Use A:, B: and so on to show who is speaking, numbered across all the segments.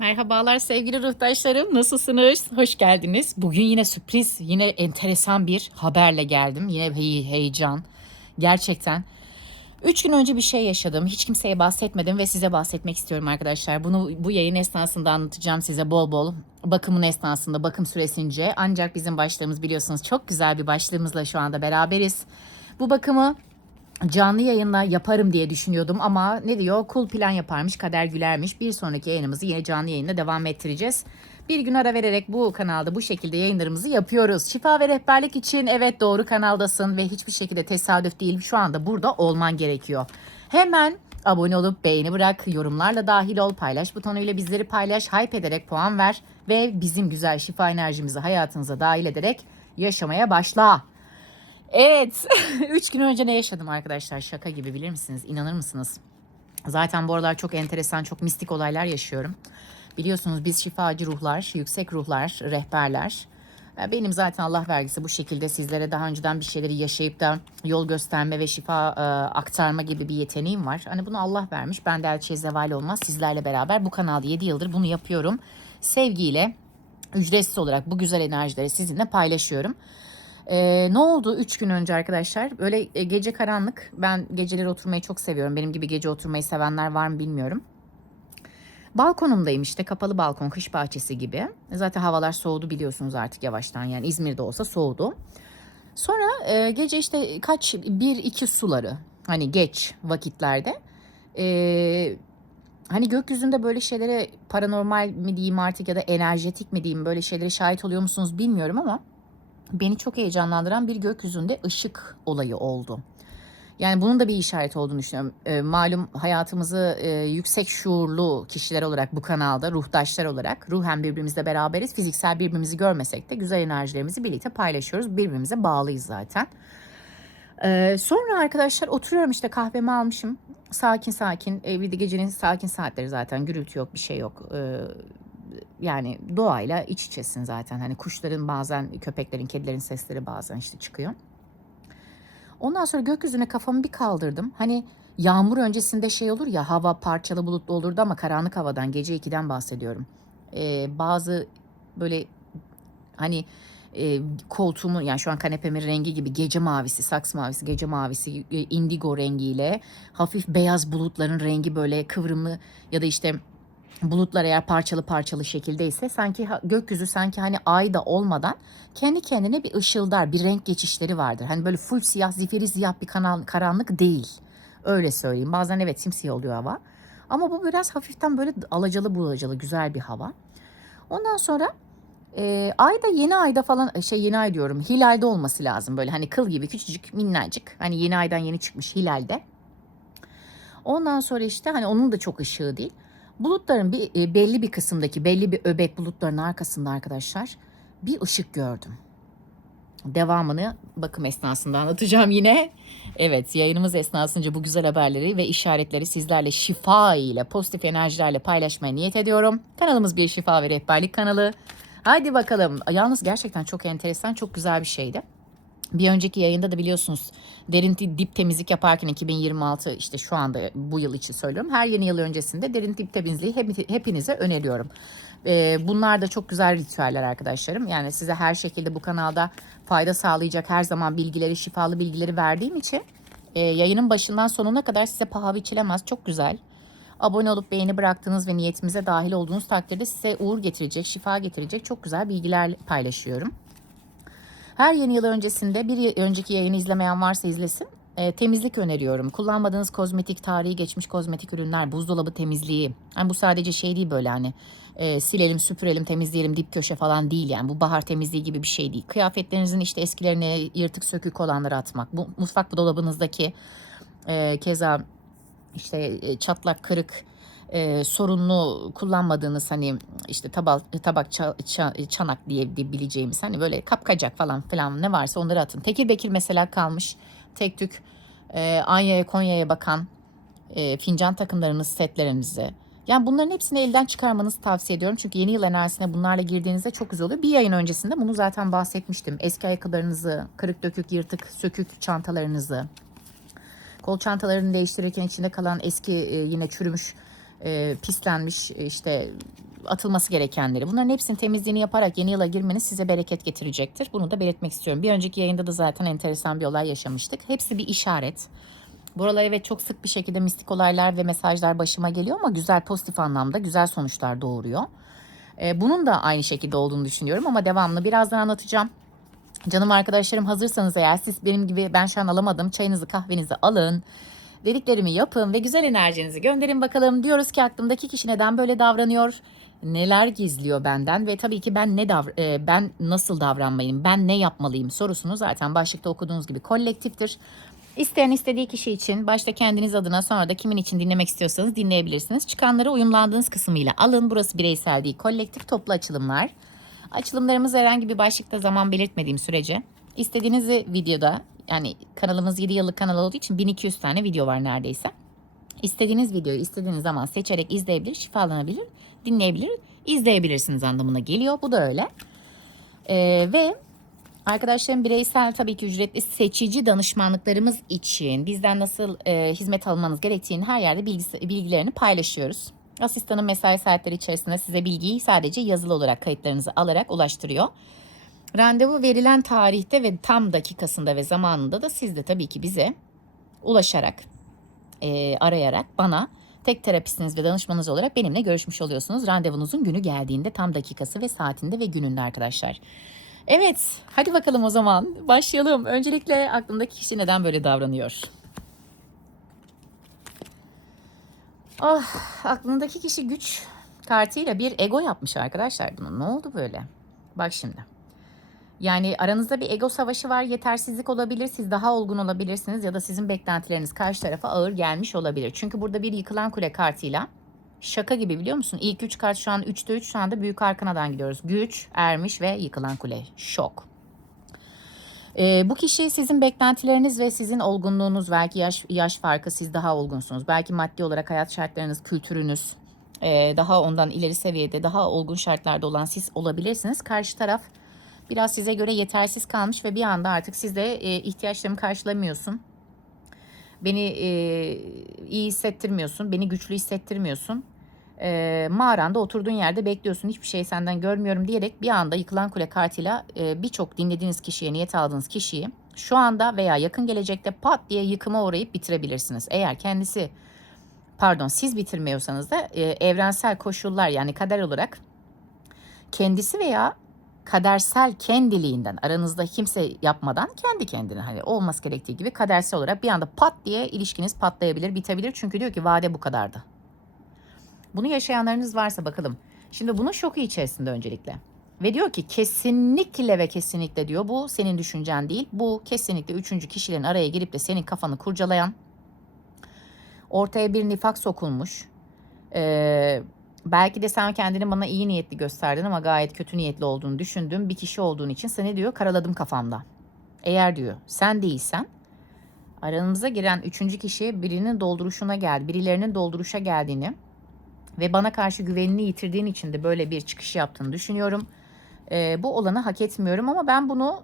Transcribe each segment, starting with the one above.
A: Merhabalar sevgili ruhtaşlarım. Nasılsınız? Hoş geldiniz. Bugün yine sürpriz, yine enteresan bir haberle geldim. Yine hey- heyecan. Gerçekten. Üç gün önce bir şey yaşadım. Hiç kimseye bahsetmedim ve size bahsetmek istiyorum arkadaşlar. Bunu bu yayın esnasında anlatacağım size bol bol. Bakımın esnasında, bakım süresince. Ancak bizim başlığımız biliyorsunuz çok güzel bir başlığımızla şu anda beraberiz. Bu bakımı canlı yayınla yaparım diye düşünüyordum ama ne diyor? Kul plan yaparmış, kader gülermiş. Bir sonraki yayınımızı yine canlı yayınla devam ettireceğiz. Bir gün ara vererek bu kanalda bu şekilde yayınlarımızı yapıyoruz. Şifa ve rehberlik için evet doğru kanaldasın ve hiçbir şekilde tesadüf değil. Şu anda burada olman gerekiyor. Hemen abone olup beğeni bırak, yorumlarla dahil ol, paylaş butonuyla bizleri paylaş, hype ederek puan ver ve bizim güzel şifa enerjimizi hayatınıza dahil ederek yaşamaya başla. Evet. Üç gün önce ne yaşadım arkadaşlar? Şaka gibi bilir misiniz? İnanır mısınız? Zaten bu aralar çok enteresan, çok mistik olaylar yaşıyorum. Biliyorsunuz biz şifacı ruhlar, yüksek ruhlar, rehberler. Benim zaten Allah vergisi bu şekilde sizlere daha önceden bir şeyleri yaşayıp da yol gösterme ve şifa e, aktarma gibi bir yeteneğim var. Hani bunu Allah vermiş. Ben de elçiye zeval olmaz. Sizlerle beraber bu kanalda 7 yıldır bunu yapıyorum. Sevgiyle, ücretsiz olarak bu güzel enerjileri sizinle paylaşıyorum. Ee, ne oldu 3 gün önce arkadaşlar? Böyle e, gece karanlık. Ben geceleri oturmayı çok seviyorum. Benim gibi gece oturmayı sevenler var mı bilmiyorum. Balkonumdayım işte kapalı balkon kış bahçesi gibi. Zaten havalar soğudu biliyorsunuz artık yavaştan yani İzmir'de olsa soğudu. Sonra e, gece işte kaç bir iki suları hani geç vakitlerde e, hani gökyüzünde böyle şeylere paranormal mi diyeyim artık ya da enerjetik mi diyeyim böyle şeylere şahit oluyor musunuz bilmiyorum ama beni çok heyecanlandıran bir gökyüzünde ışık olayı oldu. Yani bunun da bir işaret olduğunu düşünüyorum. E, malum hayatımızı e, yüksek şuurlu kişiler olarak bu kanalda, ruhtaşlar olarak ruhen birbirimizle beraberiz. Fiziksel birbirimizi görmesek de güzel enerjilerimizi birlikte paylaşıyoruz. Birbirimize bağlıyız zaten. E, sonra arkadaşlar oturuyorum işte kahvemi almışım. Sakin sakin. E, bir de gecenin sakin saatleri zaten. Gürültü yok, bir şey yok. E, yani doğayla iç içesin zaten. Hani kuşların bazen, köpeklerin, kedilerin sesleri bazen işte çıkıyor. Ondan sonra gökyüzüne kafamı bir kaldırdım. Hani yağmur öncesinde şey olur ya hava parçalı bulutlu olurdu ama karanlık havadan gece 2'den bahsediyorum. Ee, bazı böyle hani e, koltuğumun yani şu an kanepemin rengi gibi gece mavisi, saks mavisi, gece mavisi, e, indigo rengiyle hafif beyaz bulutların rengi böyle kıvrımlı ya da işte bulutlar eğer parçalı parçalı şekildeyse sanki gökyüzü sanki hani ay da olmadan kendi kendine bir ışıldar, bir renk geçişleri vardır. Hani böyle full siyah, zifiri siyah bir kanal, karanlık değil. Öyle söyleyeyim. Bazen evet simsiyah oluyor hava. Ama bu biraz hafiften böyle alacalı bulacalı güzel bir hava. Ondan sonra e, ayda yeni ayda falan şey yeni ay diyorum hilalde olması lazım böyle hani kıl gibi küçücük minnacık hani yeni aydan yeni çıkmış hilalde. Ondan sonra işte hani onun da çok ışığı değil. Bulutların bir e, belli bir kısımdaki belli bir öbek bulutların arkasında arkadaşlar bir ışık gördüm. Devamını bakım esnasında anlatacağım yine. Evet yayınımız esnasında bu güzel haberleri ve işaretleri sizlerle şifa ile pozitif enerjilerle paylaşmaya niyet ediyorum. Kanalımız bir şifa ve rehberlik kanalı. Haydi bakalım. Yalnız gerçekten çok enteresan, çok güzel bir şeydi. Bir önceki yayında da biliyorsunuz derin di- dip temizlik yaparken 2026 işte şu anda bu yıl için söylüyorum. Her yeni yıl öncesinde derin dip temizliği hep- hepinize öneriyorum. Ee, bunlar da çok güzel ritüeller arkadaşlarım. Yani size her şekilde bu kanalda fayda sağlayacak her zaman bilgileri, şifalı bilgileri verdiğim için e, yayının başından sonuna kadar size paha biçilemez. Çok güzel. Abone olup beğeni bıraktığınız ve niyetimize dahil olduğunuz takdirde size uğur getirecek, şifa getirecek çok güzel bilgiler paylaşıyorum. Her yeni yıl öncesinde bir önceki yayını izlemeyen varsa izlesin. E, temizlik öneriyorum. Kullanmadığınız kozmetik, tarihi geçmiş kozmetik ürünler, buzdolabı temizliği. Yani bu sadece şey değil böyle hani e, silelim, süpürelim, temizleyelim dip köşe falan değil yani. Bu bahar temizliği gibi bir şey değil. Kıyafetlerinizin işte eskilerini yırtık sökük olanları atmak. Bu mutfak dolabınızdaki e, keza işte e, çatlak kırık e, sorunlu kullanmadığınız hani işte tabak tabak ça- ça- çanak diye diyebileceğimiz hani böyle kapkacak falan filan ne varsa onları atın. Tekir bekir mesela kalmış tek tük e, Anya'ya Konya'ya bakan e, fincan takımlarınız setlerinizi yani bunların hepsini elden çıkarmanızı tavsiye ediyorum. Çünkü yeni yıl enerjisine bunlarla girdiğinizde çok güzel oluyor. Bir yayın öncesinde bunu zaten bahsetmiştim. Eski ayakkabılarınızı, kırık dökük, yırtık, sökük çantalarınızı, Kol çantalarını değiştirirken içinde kalan eski e, yine çürümüş, e, pislenmiş e, işte atılması gerekenleri. Bunların hepsinin temizliğini yaparak yeni yıla girmeniz size bereket getirecektir. Bunu da belirtmek istiyorum. Bir önceki yayında da zaten enteresan bir olay yaşamıştık. Hepsi bir işaret. Buralar evet çok sık bir şekilde mistik olaylar ve mesajlar başıma geliyor ama güzel pozitif anlamda güzel sonuçlar doğuruyor. Ee, bunun da aynı şekilde olduğunu düşünüyorum ama devamlı birazdan anlatacağım. Canım arkadaşlarım hazırsanız eğer siz benim gibi ben şu an alamadım çayınızı kahvenizi alın. Dediklerimi yapın ve güzel enerjinizi gönderin bakalım. Diyoruz ki aklımdaki kişi neden böyle davranıyor? Neler gizliyor benden ve tabii ki ben ne davr e, ben nasıl davranmalıyım? Ben ne yapmalıyım sorusunu zaten başlıkta okuduğunuz gibi kolektiftir. İsteyen istediği kişi için başta kendiniz adına sonra da kimin için dinlemek istiyorsanız dinleyebilirsiniz. Çıkanları uyumlandığınız kısmıyla alın. Burası bireysel değil kolektif toplu açılımlar. Açılımlarımız herhangi bir başlıkta zaman belirtmediğim sürece istediğiniz videoda yani kanalımız 7 yıllık kanal olduğu için 1200 tane video var neredeyse. İstediğiniz videoyu istediğiniz zaman seçerek izleyebilir, şifalanabilir, dinleyebilir, izleyebilirsiniz anlamına geliyor. Bu da öyle. Ee, ve arkadaşlarım bireysel tabii ki ücretli seçici danışmanlıklarımız için bizden nasıl e, hizmet almanız gerektiğini her yerde bilgisi, bilgilerini paylaşıyoruz. Asistanın mesai saatleri içerisinde size bilgiyi sadece yazılı olarak kayıtlarınızı alarak ulaştırıyor. Randevu verilen tarihte ve tam dakikasında ve zamanında da siz de tabii ki bize ulaşarak, e, arayarak bana tek terapistiniz ve danışmanınız olarak benimle görüşmüş oluyorsunuz. Randevunuzun günü geldiğinde tam dakikası ve saatinde ve gününde arkadaşlar. Evet, hadi bakalım o zaman başlayalım. Öncelikle aklımdaki kişi neden böyle davranıyor? Ah, aklındaki kişi güç kartıyla bir ego yapmış arkadaşlar bunu. Ne oldu böyle? Bak şimdi. Yani aranızda bir ego savaşı var, yetersizlik olabilir, siz daha olgun olabilirsiniz ya da sizin beklentileriniz karşı tarafa ağır gelmiş olabilir. Çünkü burada bir yıkılan kule kartıyla şaka gibi biliyor musun? İlk üç kart şu an 3'te 3 şu anda büyük arkanadan gidiyoruz. Güç, ermiş ve yıkılan kule. Şok. Ee, bu kişi sizin beklentileriniz ve sizin olgunluğunuz belki yaş yaş farkı siz daha olgunsunuz. Belki maddi olarak hayat şartlarınız, kültürünüz e, daha ondan ileri seviyede, daha olgun şartlarda olan siz olabilirsiniz. Karşı taraf biraz size göre yetersiz kalmış ve bir anda artık siz de e, ihtiyaçlarımı karşılamıyorsun. Beni e, iyi hissettirmiyorsun, beni güçlü hissettirmiyorsun. E, mağaranda oturduğun yerde bekliyorsun, hiçbir şey senden görmüyorum diyerek bir anda yıkılan kule kartıyla e, birçok dinlediğiniz kişiye, niyet aldığınız kişiyi şu anda veya yakın gelecekte pat diye yıkıma uğrayıp bitirebilirsiniz. Eğer kendisi pardon siz bitirmiyorsanız da e, evrensel koşullar yani kader olarak kendisi veya kadersel kendiliğinden aranızda kimse yapmadan kendi kendine hani olması gerektiği gibi kadersel olarak bir anda pat diye ilişkiniz patlayabilir, bitebilir. Çünkü diyor ki vade bu kadardı. Bunu yaşayanlarınız varsa bakalım. Şimdi bunun şoku içerisinde öncelikle. Ve diyor ki kesinlikle ve kesinlikle diyor bu senin düşüncen değil. Bu kesinlikle üçüncü kişilerin araya girip de senin kafanı kurcalayan, ortaya bir nifak sokulmuş, ee, belki de sen kendini bana iyi niyetli gösterdin ama gayet kötü niyetli olduğunu düşündüğüm bir kişi olduğun için seni diyor karaladım kafamda. Eğer diyor sen değilsen aranıza giren üçüncü kişi birinin dolduruşuna geldi, birilerinin dolduruşa geldiğini ve bana karşı güvenini yitirdiğin için de böyle bir çıkış yaptığını düşünüyorum. Ee, bu olanı hak etmiyorum ama ben bunu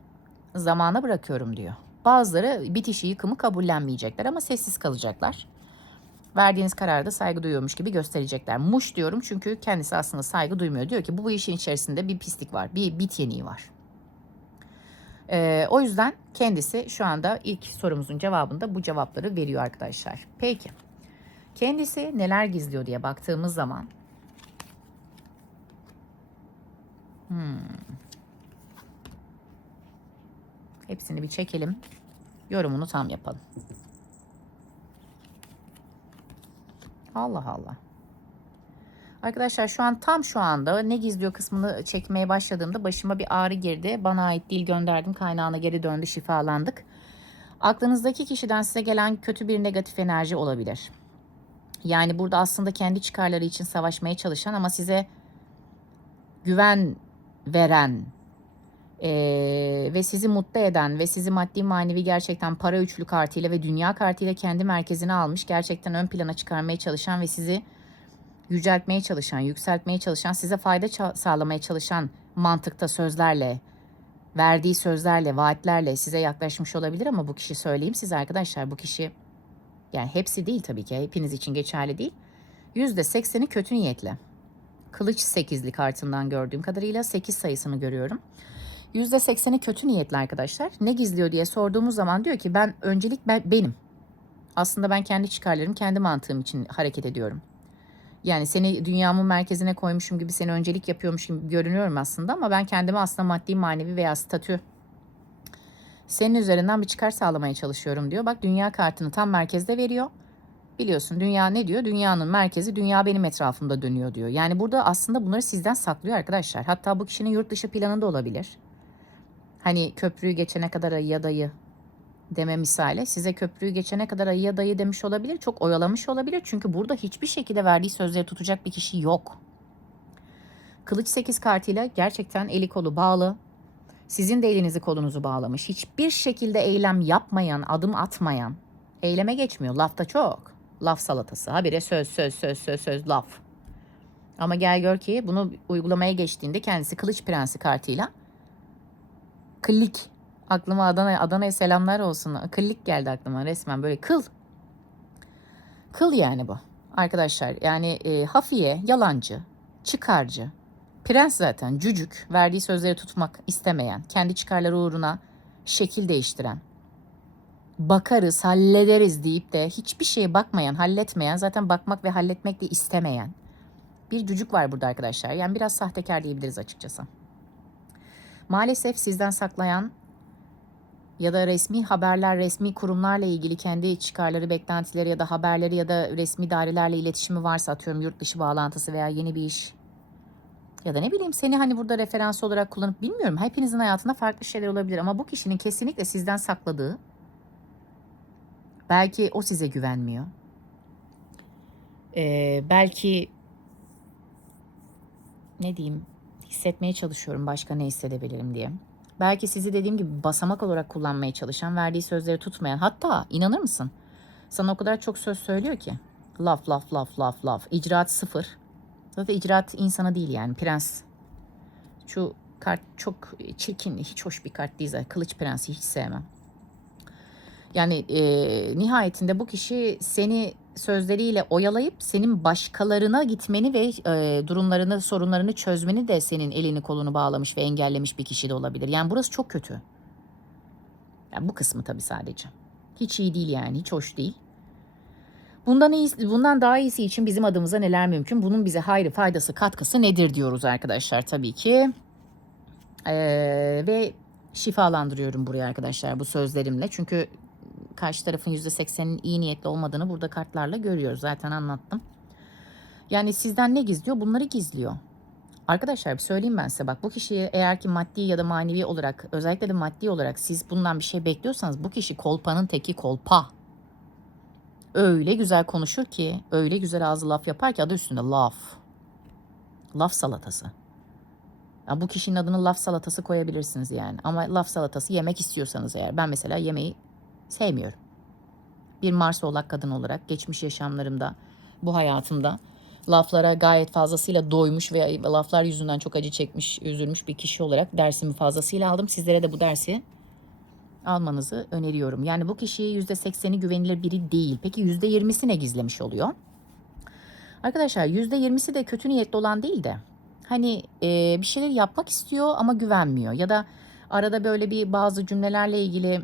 A: zamana bırakıyorum diyor. Bazıları bitişi yıkımı kabullenmeyecekler ama sessiz kalacaklar verdiğiniz kararda saygı duyuyormuş gibi gösterecekler. Muş diyorum çünkü kendisi aslında saygı duymuyor. Diyor ki bu, bu işin içerisinde bir pislik var, bir bit yeniği var. Ee, o yüzden kendisi şu anda ilk sorumuzun cevabında bu cevapları veriyor arkadaşlar. Peki. Kendisi neler gizliyor diye baktığımız zaman hmm. hepsini bir çekelim. Yorumunu tam yapalım. Allah Allah. Arkadaşlar şu an tam şu anda ne gizliyor kısmını çekmeye başladığımda başıma bir ağrı girdi. Bana ait değil gönderdim kaynağına geri döndü şifalandık. Aklınızdaki kişiden size gelen kötü bir negatif enerji olabilir. Yani burada aslında kendi çıkarları için savaşmaya çalışan ama size güven veren e, ve sizi mutlu eden ve sizi maddi manevi gerçekten para üçlü kartıyla ve dünya kartıyla kendi merkezine almış gerçekten ön plana çıkarmaya çalışan ve sizi yüceltmeye çalışan, yükseltmeye çalışan, size fayda sağlamaya çalışan mantıkta sözlerle, verdiği sözlerle, vaatlerle size yaklaşmış olabilir ama bu kişi söyleyeyim size arkadaşlar bu kişi yani hepsi değil tabii ki hepiniz için geçerli değil. Yüzde sekseni kötü niyetli. Kılıç 8'li kartından gördüğüm kadarıyla 8 sayısını görüyorum. %80'i kötü niyetli arkadaşlar. Ne gizliyor diye sorduğumuz zaman diyor ki ben öncelik ben, benim. Aslında ben kendi çıkarlarım, kendi mantığım için hareket ediyorum. Yani seni dünyamın merkezine koymuşum gibi seni öncelik yapıyormuş gibi görünüyorum aslında ama ben kendime aslında maddi manevi veya statü senin üzerinden bir çıkar sağlamaya çalışıyorum diyor. Bak dünya kartını tam merkezde veriyor. Biliyorsun dünya ne diyor? Dünyanın merkezi dünya benim etrafımda dönüyor diyor. Yani burada aslında bunları sizden saklıyor arkadaşlar. Hatta bu kişinin yurt dışı planında olabilir. Hani köprüyü geçene kadar ayıya dayı deme misali size köprüyü geçene kadar ayıya dayı demiş olabilir. Çok oyalamış olabilir. Çünkü burada hiçbir şekilde verdiği sözleri tutacak bir kişi yok. Kılıç 8 kartıyla gerçekten eli kolu bağlı. Sizin de elinizi kolunuzu bağlamış. Hiçbir şekilde eylem yapmayan, adım atmayan. Eyleme geçmiyor. Lafta çok. Laf salatası. Habire söz söz söz söz söz laf. Ama gel gör ki bunu uygulamaya geçtiğinde kendisi Kılıç Prensi kartıyla klik aklıma Adana Adana'ya selamlar olsun. Klik geldi aklıma resmen böyle kıl. Kıl yani bu. Arkadaşlar yani e, hafiye, yalancı, çıkarcı, prens zaten cücük, verdiği sözleri tutmak istemeyen, kendi çıkarları uğruna şekil değiştiren, bakarız, hallederiz deyip de hiçbir şeye bakmayan, halletmeyen, zaten bakmak ve halletmek de istemeyen bir cücük var burada arkadaşlar. Yani biraz sahtekar diyebiliriz açıkçası. Maalesef sizden saklayan ya da resmi haberler, resmi kurumlarla ilgili kendi çıkarları, beklentileri ya da haberleri ya da resmi dairelerle iletişimi varsa atıyorum yurt dışı bağlantısı veya yeni bir iş ya da ne bileyim seni hani burada referans olarak kullanıp bilmiyorum. Hepinizin hayatında farklı şeyler olabilir ama bu kişinin kesinlikle sizden sakladığı belki o size güvenmiyor. Ee, belki ne diyeyim hissetmeye çalışıyorum başka ne hissedebilirim diye. Belki sizi dediğim gibi basamak olarak kullanmaya çalışan, verdiği sözleri tutmayan, hatta inanır mısın? Sana o kadar çok söz söylüyor ki. Laf, laf, laf, laf, laf. İcraat sıfır. Zaten icraat insanı değil yani prens. Şu kart çok çirkin, hiç hoş bir kart değil zaten. Kılıç prensi hiç sevmem. Yani e, nihayetinde bu kişi seni sözleriyle oyalayıp senin başkalarına gitmeni ve e, durumlarını, sorunlarını çözmeni de senin elini kolunu bağlamış ve engellemiş bir kişi de olabilir. Yani burası çok kötü. Yani bu kısmı tabii sadece. Hiç iyi değil yani, hiç hoş değil. Bundan iyisi, bundan daha iyisi için bizim adımıza neler mümkün? Bunun bize hayrı, faydası, katkısı nedir diyoruz arkadaşlar tabii ki. Ee, ve şifalandırıyorum buraya arkadaşlar bu sözlerimle. Çünkü karşı tarafın %80'inin iyi niyetli olmadığını burada kartlarla görüyoruz. Zaten anlattım. Yani sizden ne gizliyor? Bunları gizliyor. Arkadaşlar bir söyleyeyim ben size bak bu kişiyi eğer ki maddi ya da manevi olarak özellikle de maddi olarak siz bundan bir şey bekliyorsanız bu kişi kolpanın teki kolpa. Öyle güzel konuşur ki öyle güzel ağzı laf yapar ki adı üstünde laf. Laf salatası. Ya bu kişinin adını laf salatası koyabilirsiniz yani. Ama laf salatası yemek istiyorsanız eğer. Ben mesela yemeği sevmiyorum. Bir Mars oğlak kadın olarak geçmiş yaşamlarımda, bu hayatımda laflara gayet fazlasıyla doymuş ve laflar yüzünden çok acı çekmiş, üzülmüş bir kişi olarak dersimi fazlasıyla aldım. Sizlere de bu dersi almanızı öneriyorum. Yani bu kişiye %80'i güvenilir biri değil. Peki %20'si ne gizlemiş oluyor? Arkadaşlar %20'si de kötü niyetli olan değil de hani e, bir şeyler yapmak istiyor ama güvenmiyor ya da arada böyle bir bazı cümlelerle ilgili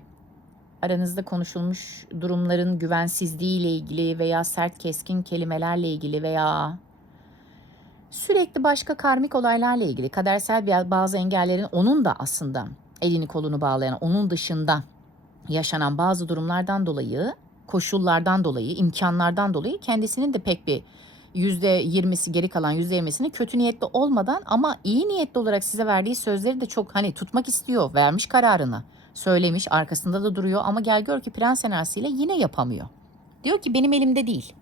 A: aranızda konuşulmuş durumların güvensizliği ile ilgili veya sert keskin kelimelerle ilgili veya sürekli başka karmik olaylarla ilgili kadersel bazı engellerin onun da aslında elini kolunu bağlayan onun dışında yaşanan bazı durumlardan dolayı koşullardan dolayı imkanlardan dolayı kendisinin de pek bir yüzde yirmisi geri kalan yüzde yirmisini kötü niyetli olmadan ama iyi niyetli olarak size verdiği sözleri de çok hani tutmak istiyor vermiş kararını söylemiş arkasında da duruyor ama gel gör ki prens enerjisiyle yine yapamıyor. Diyor ki benim elimde değil.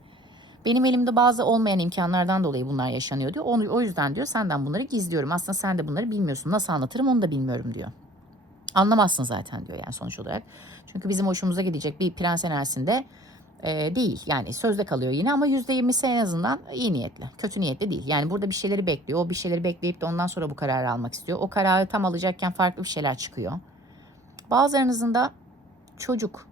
A: Benim elimde bazı olmayan imkanlardan dolayı bunlar yaşanıyor diyor. Onu, o yüzden diyor senden bunları gizliyorum. Aslında sen de bunları bilmiyorsun. Nasıl anlatırım onu da bilmiyorum diyor. Anlamazsın zaten diyor yani sonuç olarak. Çünkü bizim hoşumuza gidecek bir prens enerjisinde e, değil. Yani sözde kalıyor yine ama %20'si en azından iyi niyetli. Kötü niyetli değil. Yani burada bir şeyleri bekliyor. O bir şeyleri bekleyip de ondan sonra bu kararı almak istiyor. O kararı tam alacakken farklı bir şeyler çıkıyor. Bazılarınızın da çocuk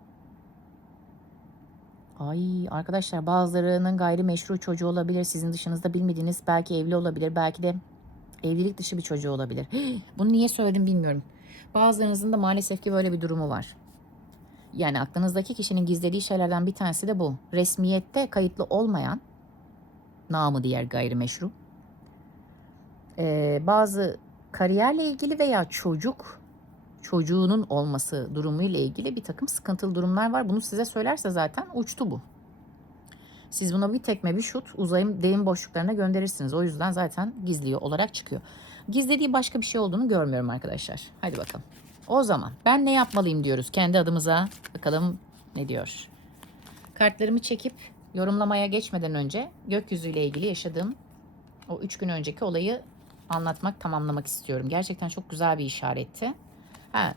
A: Ay arkadaşlar bazılarının gayrimeşru çocuğu olabilir. Sizin dışınızda bilmediğiniz belki evli olabilir. Belki de evlilik dışı bir çocuğu olabilir. Bunu niye söyledim bilmiyorum. Bazılarınızın da maalesef ki böyle bir durumu var. Yani aklınızdaki kişinin gizlediği şeylerden bir tanesi de bu. Resmiyette kayıtlı olmayan namı diğer gayrimeşru. Ee, bazı kariyerle ilgili veya çocuk çocuğunun olması durumuyla ilgili bir takım sıkıntılı durumlar var. Bunu size söylerse zaten uçtu bu. Siz buna bir tekme bir şut uzayım derin boşluklarına gönderirsiniz. O yüzden zaten gizliyor olarak çıkıyor. Gizlediği başka bir şey olduğunu görmüyorum arkadaşlar. Hadi bakalım. O zaman ben ne yapmalıyım diyoruz kendi adımıza. Bakalım ne diyor. Kartlarımı çekip yorumlamaya geçmeden önce gökyüzüyle ilgili yaşadığım o üç gün önceki olayı anlatmak, tamamlamak istiyorum. Gerçekten çok güzel bir işaretti. Ha,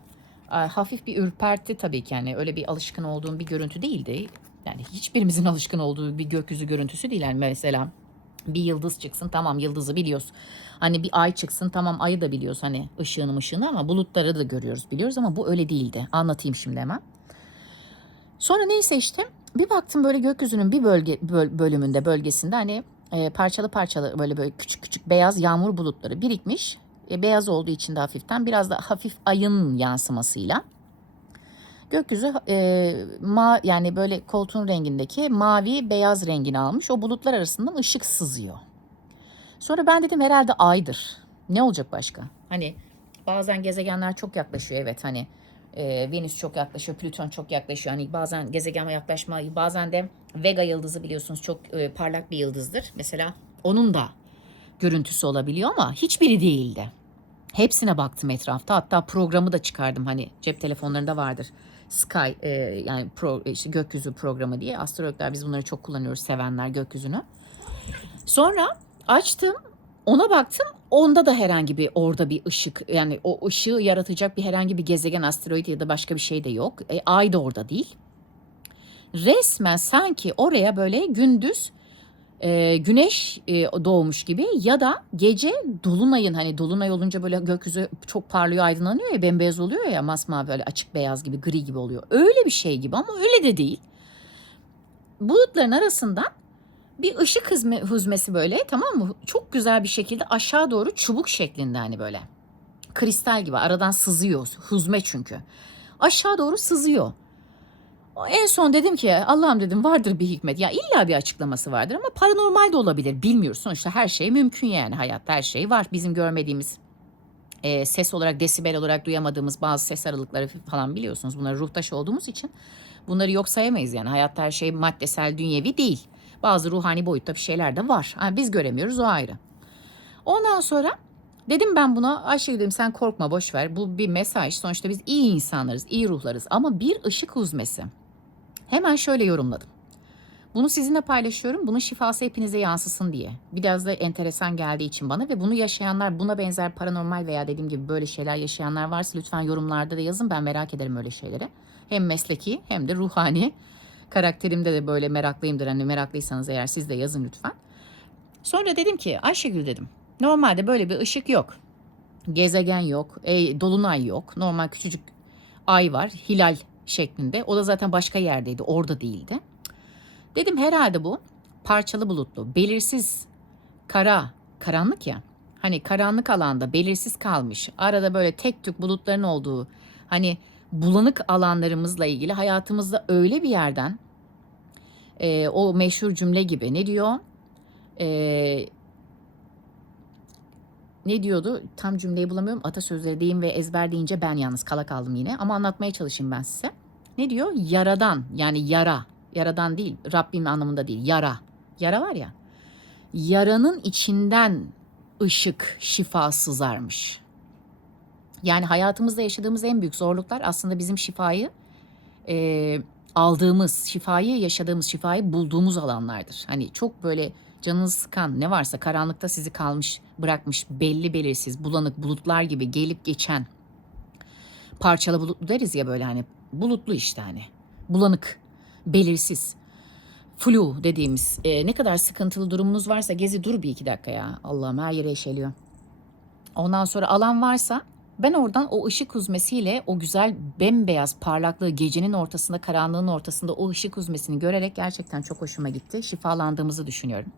A: a, hafif bir ürperti tabii ki yani öyle bir alışkın olduğum bir görüntü değildi. Yani hiçbirimizin alışkın olduğu bir gökyüzü görüntüsü değil. Yani mesela bir yıldız çıksın tamam yıldızı biliyoruz. Hani bir ay çıksın tamam ayı da biliyoruz hani ışığını ışığını ama bulutları da görüyoruz biliyoruz ama bu öyle değildi. Anlatayım şimdi hemen. Sonra neyse işte bir baktım böyle gökyüzünün bir bölge böl- bölümünde bölgesinde hani e, parçalı parçalı böyle böyle küçük küçük beyaz yağmur bulutları birikmiş. E, beyaz olduğu için de hafiften biraz da hafif ayın yansımasıyla gökyüzü e, ma yani böyle koltuğun rengindeki mavi beyaz rengini almış. O bulutlar arasından ışık sızıyor. Sonra ben dedim herhalde aydır. Ne olacak başka? Hani bazen gezegenler çok yaklaşıyor evet hani e, Venüs çok yaklaşıyor, Plüton çok yaklaşıyor. Hani bazen gezegen yaklaşma, bazen de Vega yıldızı biliyorsunuz çok e, parlak bir yıldızdır. Mesela onun da görüntüsü olabiliyor ama hiçbiri değildi. Hepsine baktım etrafta. Hatta programı da çıkardım hani cep telefonlarında vardır. Sky e, yani pro, işte gökyüzü programı diye. Astrologlar biz bunları çok kullanıyoruz sevenler gökyüzünü. Sonra açtım ona baktım onda da herhangi bir orada bir ışık yani o ışığı yaratacak bir herhangi bir gezegen asteroid ya da başka bir şey de yok. E, ay da orada değil. Resmen sanki oraya böyle gündüz e, güneş e, doğmuş gibi ya da gece dolunayın hani dolunay olunca böyle gökyüzü çok parlıyor aydınlanıyor ya bembeyaz oluyor ya masmavi böyle açık beyaz gibi gri gibi oluyor. Öyle bir şey gibi ama öyle de değil. Bulutların arasından bir ışık hızme, hüzmesi böyle tamam mı? Çok güzel bir şekilde aşağı doğru çubuk şeklinde hani böyle. Kristal gibi aradan sızıyor. Hüzme çünkü. Aşağı doğru sızıyor. En son dedim ki Allah'ım dedim vardır bir hikmet. Ya illa bir açıklaması vardır ama paranormal de olabilir. Bilmiyoruz. Sonuçta her şey mümkün yani hayatta her şey var. Bizim görmediğimiz e, ses olarak desibel olarak duyamadığımız bazı ses aralıkları falan biliyorsunuz. Bunları ruhtaş olduğumuz için bunları yok sayamayız yani. Hayatta her şey maddesel dünyevi değil. Bazı ruhani boyutta bir şeyler de var. Ha, biz göremiyoruz o ayrı. Ondan sonra dedim ben buna Ayşe dedim sen korkma boş ver. Bu bir mesaj. Sonuçta biz iyi insanlarız, iyi ruhlarız ama bir ışık huzmesi. Hemen şöyle yorumladım. Bunu sizinle paylaşıyorum. Bunun şifası hepinize yansısın diye. Biraz da enteresan geldiği için bana ve bunu yaşayanlar, buna benzer paranormal veya dediğim gibi böyle şeyler yaşayanlar varsa lütfen yorumlarda da yazın. Ben merak ederim öyle şeyleri. Hem mesleki hem de ruhani. Karakterimde de böyle meraklıyımdır. Hani meraklıysanız eğer siz de yazın lütfen. Sonra dedim ki Ayşegül dedim. Normalde böyle bir ışık yok. Gezegen yok. E, dolunay yok. Normal küçücük ay var. Hilal şeklinde. O da zaten başka yerdeydi. Orada değildi. Dedim herhalde bu parçalı bulutlu, belirsiz, kara, karanlık ya. Hani karanlık alanda belirsiz kalmış. Arada böyle tek tük bulutların olduğu hani bulanık alanlarımızla ilgili hayatımızda öyle bir yerden e, o meşhur cümle gibi ne diyor? E, ne diyordu? Tam cümleyi bulamıyorum. Atasözleri deyim ve ezber deyince ben yalnız kala kaldım yine. Ama anlatmaya çalışayım ben size. Ne diyor? Yaradan yani yara. Yaradan değil. Rabbim anlamında değil. Yara. Yara var ya. Yaranın içinden ışık, şifa sızarmış. Yani hayatımızda yaşadığımız en büyük zorluklar aslında bizim şifayı e, aldığımız, şifayı yaşadığımız, şifayı bulduğumuz alanlardır. Hani çok böyle canınızı sıkan ne varsa karanlıkta sizi kalmış, bırakmış, belli belirsiz, bulanık bulutlar gibi gelip geçen parçalı bulutlu deriz ya böyle hani bulutlu işte hani bulanık, belirsiz. Flu dediğimiz e, ne kadar sıkıntılı durumunuz varsa gezi dur bir iki dakika ya. Allah'ım her yere eşeliyor. Ondan sonra alan varsa Ben oradan o ışık huzmesiyle o güzel bembeyaz parlaklığı gecenin ortasında, karanlığın ortasında o ışık huzmesini görerek gerçekten çok hoşuma gitti. Şifalandığımızı düşünüyorum.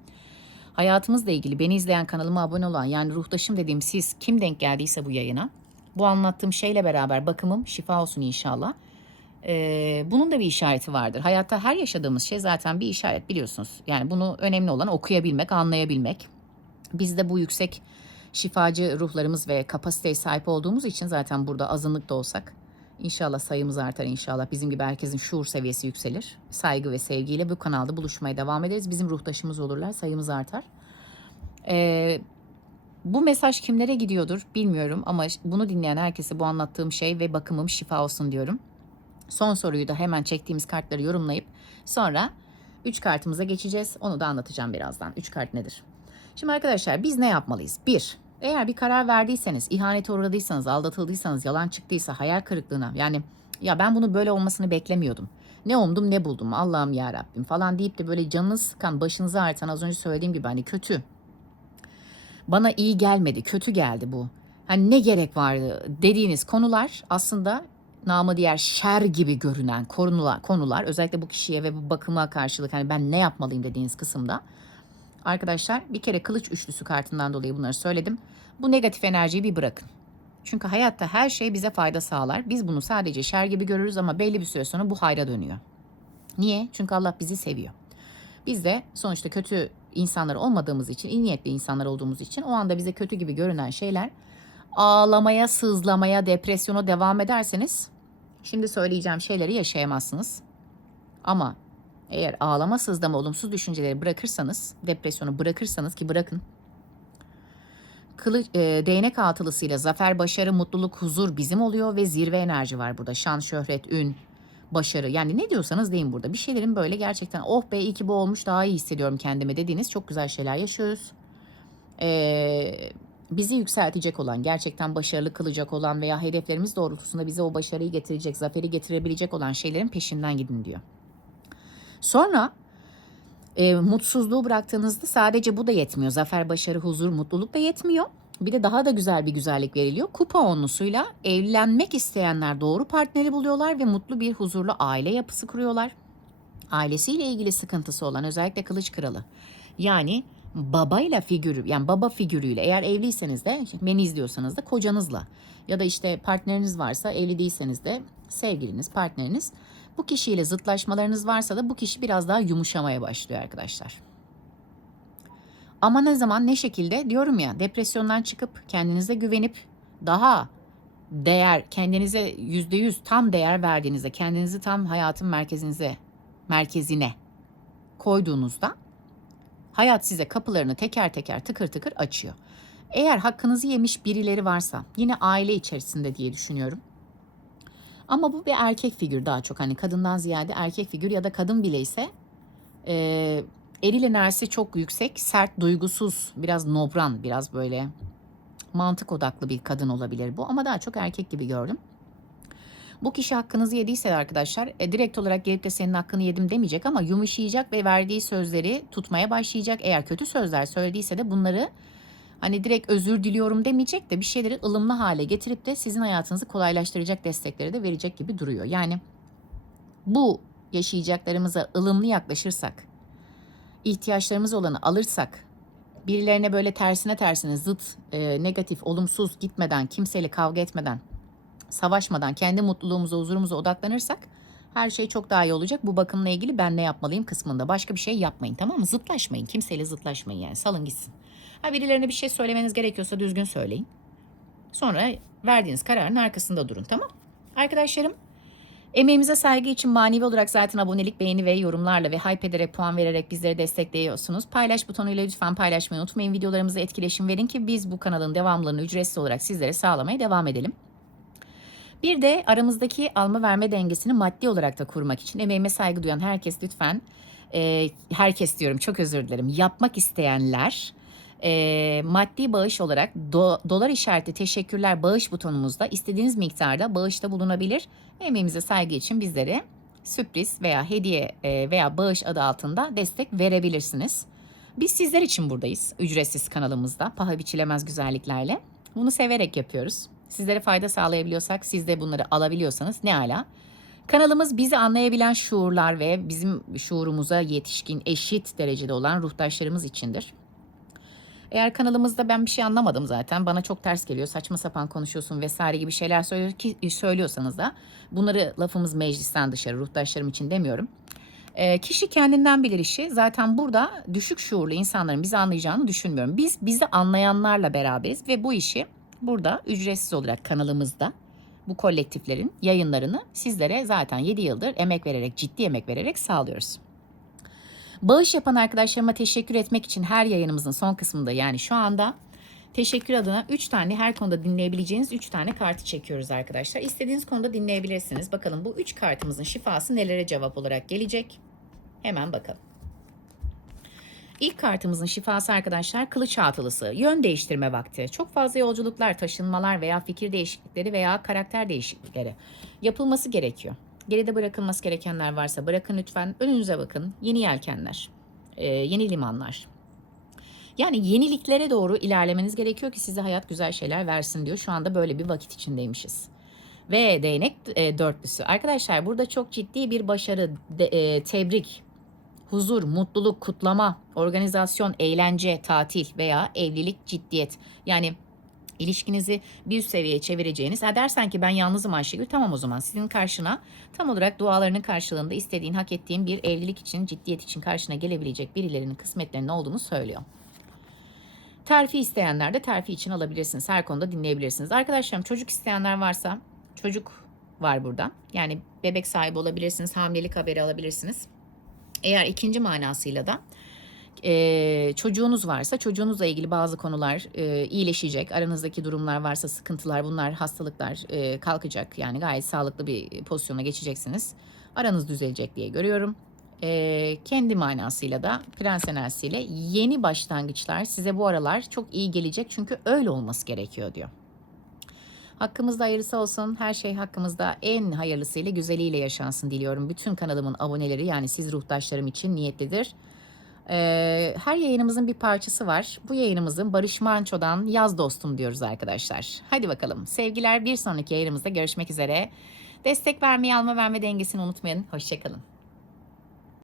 A: Hayatımızla ilgili beni izleyen kanalıma abone olan yani ruhtaşım dediğim siz kim denk geldiyse bu yayına bu anlattığım şeyle beraber bakımım şifa olsun inşallah. Ee, bunun da bir işareti vardır. Hayatta her yaşadığımız şey zaten bir işaret biliyorsunuz. Yani bunu önemli olan okuyabilmek, anlayabilmek. Biz de bu yüksek şifacı ruhlarımız ve kapasiteye sahip olduğumuz için zaten burada azınlık da olsak inşallah sayımız artar inşallah. Bizim gibi herkesin şuur seviyesi yükselir. Saygı ve sevgiyle bu kanalda buluşmaya devam ederiz. Bizim ruhtaşımız olurlar, sayımız artar. Ee, bu mesaj kimlere gidiyordur bilmiyorum ama bunu dinleyen herkese bu anlattığım şey ve bakımım şifa olsun diyorum. Son soruyu da hemen çektiğimiz kartları yorumlayıp sonra 3 kartımıza geçeceğiz. Onu da anlatacağım birazdan. 3 kart nedir? Şimdi arkadaşlar biz ne yapmalıyız? 1. Eğer bir karar verdiyseniz, ihanete uğradıysanız, aldatıldıysanız, yalan çıktıysa, hayal kırıklığına yani ya ben bunu böyle olmasını beklemiyordum. Ne umdum ne buldum Allah'ım ya Rabbim falan deyip de böyle canınız sıkan, başınızı ağrıtan az önce söylediğim gibi hani kötü. Bana iyi gelmedi, kötü geldi bu. Hani ne gerek vardı dediğiniz konular aslında namı diğer şer gibi görünen konular, konular özellikle bu kişiye ve bu bakıma karşılık hani ben ne yapmalıyım dediğiniz kısımda arkadaşlar bir kere kılıç üçlüsü kartından dolayı bunları söyledim. Bu negatif enerjiyi bir bırakın. Çünkü hayatta her şey bize fayda sağlar. Biz bunu sadece şer gibi görürüz ama belli bir süre sonra bu hayra dönüyor. Niye? Çünkü Allah bizi seviyor. Biz de sonuçta kötü insanlar olmadığımız için, iyi niyetli insanlar olduğumuz için o anda bize kötü gibi görünen şeyler ağlamaya, sızlamaya, depresyona devam ederseniz şimdi söyleyeceğim şeyleri yaşayamazsınız. Ama eğer ağlama, sızlama, olumsuz düşünceleri bırakırsanız, depresyonu bırakırsanız ki bırakın. Kılı, e, değnek altılısıyla zafer, başarı, mutluluk, huzur bizim oluyor ve zirve enerji var burada. Şan, şöhret, ün, başarı. Yani ne diyorsanız deyin burada. Bir şeylerin böyle gerçekten oh be iyi ki bu olmuş daha iyi hissediyorum kendimi dediğiniz çok güzel şeyler yaşıyoruz. Ee, bizi yükseltecek olan, gerçekten başarılı kılacak olan veya hedeflerimiz doğrultusunda bize o başarıyı getirecek, zaferi getirebilecek olan şeylerin peşinden gidin diyor. Sonra e, mutsuzluğu bıraktığınızda sadece bu da yetmiyor. Zafer, başarı, huzur, mutluluk da yetmiyor. Bir de daha da güzel bir güzellik veriliyor. Kupa onlusuyla evlenmek isteyenler doğru partneri buluyorlar ve mutlu bir huzurlu aile yapısı kuruyorlar. Ailesiyle ilgili sıkıntısı olan özellikle kılıç kralı. Yani babayla figürü yani baba figürüyle eğer evliyseniz de beni izliyorsanız da kocanızla ya da işte partneriniz varsa evli değilseniz de sevgiliniz partneriniz bu kişiyle zıtlaşmalarınız varsa da bu kişi biraz daha yumuşamaya başlıyor arkadaşlar. Ama ne zaman ne şekilde diyorum ya depresyondan çıkıp kendinize güvenip daha değer kendinize yüzde yüz tam değer verdiğinizde kendinizi tam hayatın merkezinize merkezine koyduğunuzda hayat size kapılarını teker teker tıkır tıkır açıyor. Eğer hakkınızı yemiş birileri varsa yine aile içerisinde diye düşünüyorum. Ama bu bir erkek figür daha çok hani kadından ziyade erkek figür ya da kadın bile ise e, eril enerjisi çok yüksek, sert, duygusuz, biraz nobran, biraz böyle mantık odaklı bir kadın olabilir bu ama daha çok erkek gibi gördüm. Bu kişi hakkınızı yediyse arkadaşlar e, direkt olarak gelip de senin hakkını yedim demeyecek ama yumuşayacak ve verdiği sözleri tutmaya başlayacak. Eğer kötü sözler söylediyse de bunları hani direkt özür diliyorum demeyecek de bir şeyleri ılımlı hale getirip de sizin hayatınızı kolaylaştıracak destekleri de verecek gibi duruyor. Yani bu yaşayacaklarımıza ılımlı yaklaşırsak, ihtiyaçlarımız olanı alırsak, birilerine böyle tersine tersine zıt, e, negatif, olumsuz gitmeden, kimseyle kavga etmeden, savaşmadan kendi mutluluğumuza, huzurumuza odaklanırsak her şey çok daha iyi olacak. Bu bakımla ilgili ben ne yapmalıyım kısmında. Başka bir şey yapmayın tamam mı? Zıtlaşmayın. Kimseyle zıtlaşmayın yani. Salın gitsin. Ha birilerine bir şey söylemeniz gerekiyorsa düzgün söyleyin. Sonra verdiğiniz kararın arkasında durun tamam? Arkadaşlarım Emeğimize saygı için manevi olarak zaten abonelik, beğeni ve yorumlarla ve hype ederek puan vererek bizleri destekliyorsunuz. Paylaş butonuyla lütfen paylaşmayı unutmayın. Videolarımıza etkileşim verin ki biz bu kanalın devamlılığını ücretsiz olarak sizlere sağlamaya devam edelim. Bir de aramızdaki alma verme dengesini maddi olarak da kurmak için emeğime saygı duyan herkes lütfen, e, herkes diyorum çok özür dilerim, yapmak isteyenler e, maddi bağış olarak do, dolar işareti teşekkürler bağış butonumuzda istediğiniz miktarda bağışta bulunabilir. Emeğimize saygı için bizlere sürpriz veya hediye e, veya bağış adı altında destek verebilirsiniz. Biz sizler için buradayız ücretsiz kanalımızda paha biçilemez güzelliklerle. Bunu severek yapıyoruz. Sizlere fayda sağlayabiliyorsak, siz de bunları alabiliyorsanız ne ala. Kanalımız bizi anlayabilen şuurlar ve bizim şuurumuza yetişkin, eşit derecede olan ruhtaşlarımız içindir. Eğer kanalımızda ben bir şey anlamadım zaten bana çok ters geliyor saçma sapan konuşuyorsun vesaire gibi şeyler söylüyorsanız da bunları lafımız meclisten dışarı ruhtaşlarım için demiyorum. E, kişi kendinden bilir işi. Zaten burada düşük şuurlu insanların bizi anlayacağını düşünmüyorum. Biz bizi anlayanlarla beraberiz ve bu işi burada ücretsiz olarak kanalımızda bu kolektiflerin yayınlarını sizlere zaten 7 yıldır emek vererek, ciddi emek vererek sağlıyoruz. Bağış yapan arkadaşlarıma teşekkür etmek için her yayınımızın son kısmında yani şu anda teşekkür adına 3 tane her konuda dinleyebileceğiniz 3 tane kartı çekiyoruz arkadaşlar. İstediğiniz konuda dinleyebilirsiniz. Bakalım bu 3 kartımızın şifası nelere cevap olarak gelecek? Hemen bakalım. İlk kartımızın şifası arkadaşlar kılıç atılısı. Yön değiştirme vakti. Çok fazla yolculuklar, taşınmalar veya fikir değişiklikleri veya karakter değişiklikleri yapılması gerekiyor. Geride bırakılması gerekenler varsa bırakın lütfen. Önünüze bakın. Yeni yelkenler, e, yeni limanlar. Yani yeniliklere doğru ilerlemeniz gerekiyor ki size hayat güzel şeyler versin diyor. Şu anda böyle bir vakit içindeymişiz. Ve değnek e, dörtlüsü. Arkadaşlar burada çok ciddi bir başarı, de, e, tebrik, huzur, mutluluk, kutlama, organizasyon, eğlence, tatil veya evlilik, ciddiyet. Yani ilişkinizi bir üst seviyeye çevireceğiniz. Ha dersen ki ben yalnızım Ayşegül tamam o zaman sizin karşına tam olarak dualarının karşılığında istediğin, hak ettiğin bir evlilik için, ciddiyet için karşına gelebilecek birilerinin kısmetlerinin olduğunu söylüyor. Terfi isteyenler de terfi için alabilirsiniz. Her konuda dinleyebilirsiniz. Arkadaşlarım çocuk isteyenler varsa çocuk var burada. Yani bebek sahibi olabilirsiniz, hamilelik haberi alabilirsiniz. Eğer ikinci manasıyla da e, çocuğunuz varsa çocuğunuzla ilgili bazı konular e, iyileşecek. Aranızdaki durumlar varsa sıkıntılar bunlar hastalıklar e, kalkacak. Yani gayet sağlıklı bir pozisyona geçeceksiniz. Aranız düzelecek diye görüyorum. E, kendi manasıyla da prens enerjisiyle yeni başlangıçlar size bu aralar çok iyi gelecek. Çünkü öyle olması gerekiyor diyor. Hakkımızda hayırlısı olsun. Her şey hakkımızda en hayırlısıyla, güzeliyle yaşansın diliyorum. Bütün kanalımın aboneleri yani siz ruhtaşlarım için niyetlidir. Ee, her yayınımızın bir parçası var. Bu yayınımızın Barış Manço'dan Yaz Dostum diyoruz arkadaşlar. Hadi bakalım. Sevgiler bir sonraki yayınımızda görüşmek üzere. Destek vermeyi, alma verme dengesini unutmayın. Hoşçakalın.